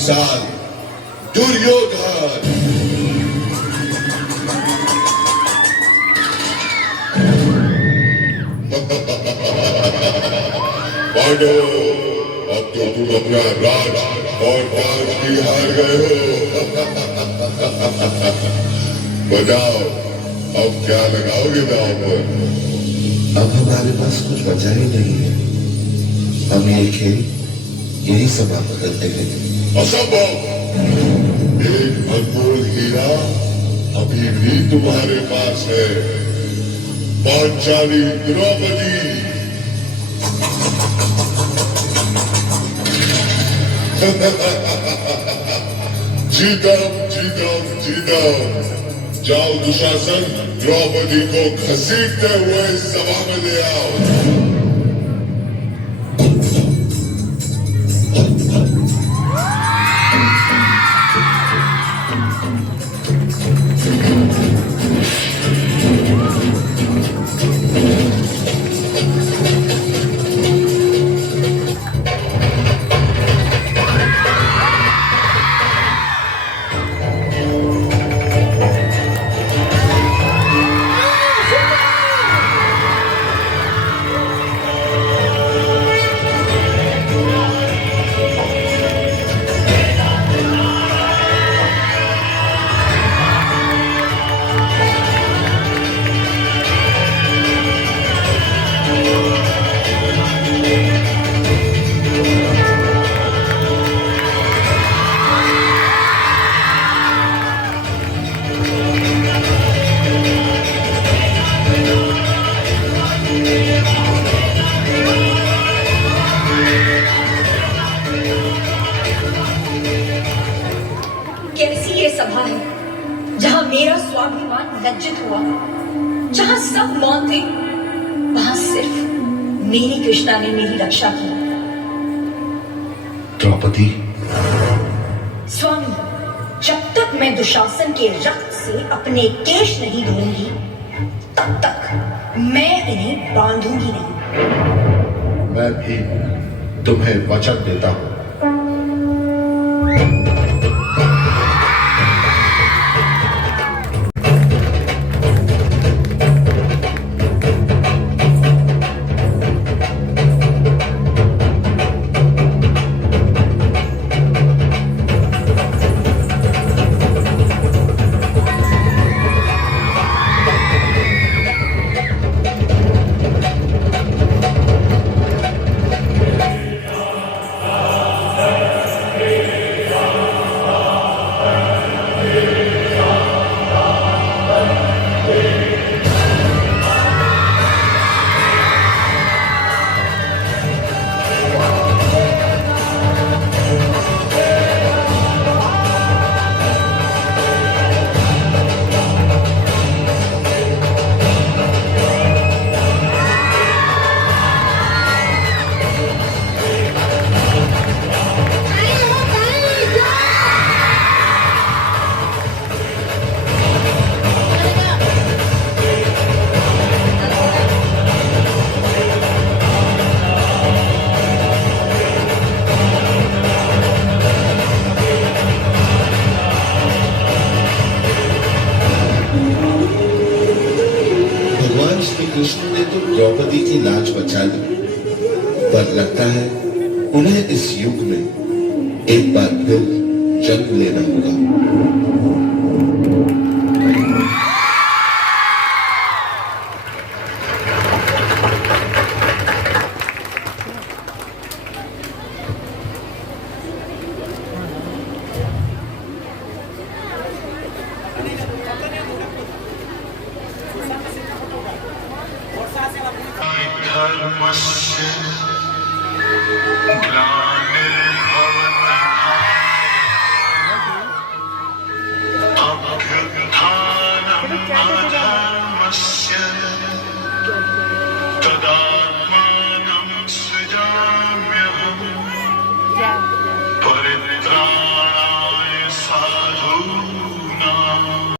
इंसान दुर्योधन। पांडव, अब तो तुम अपना राज और ताज भी हार गए हो। बताओ अब क्या लगाओगे दांव पर? अब हमारे पास कुछ बचा ही नहीं है। हम ये खेल यही समाप्त कर देंगे। असंभव। एक अनमोल हीरा अभी भी तुम्हारे पास है, पांचाली द्रौपदी। जीतम जीतम जीतम। जाओ दुशासन, द्रौपदी को घसीटते हुए सभा में ले आओ। कैसी ये सभा है जहां मेरा स्वाभिमान लज्जित हुआ, जहां सब मौन थे, वहां सिर्फ मेरी कृष्णा ने मेरी रक्षा की। द्रौपदी, स्वामी, जब तक मैं दुशासन के रक्त से अपने केश नहीं धोऊंगी, तब तक मैं इन्हें बांधूंगी नहीं। मैं भी तुम्हें वचन देता हूं। कृष्ण ने तो द्रौपदी की लाज बचा ली, पर लगता है उन्हें इस युग में एक बार फिर जन्म लेना होगा। धर्मस्य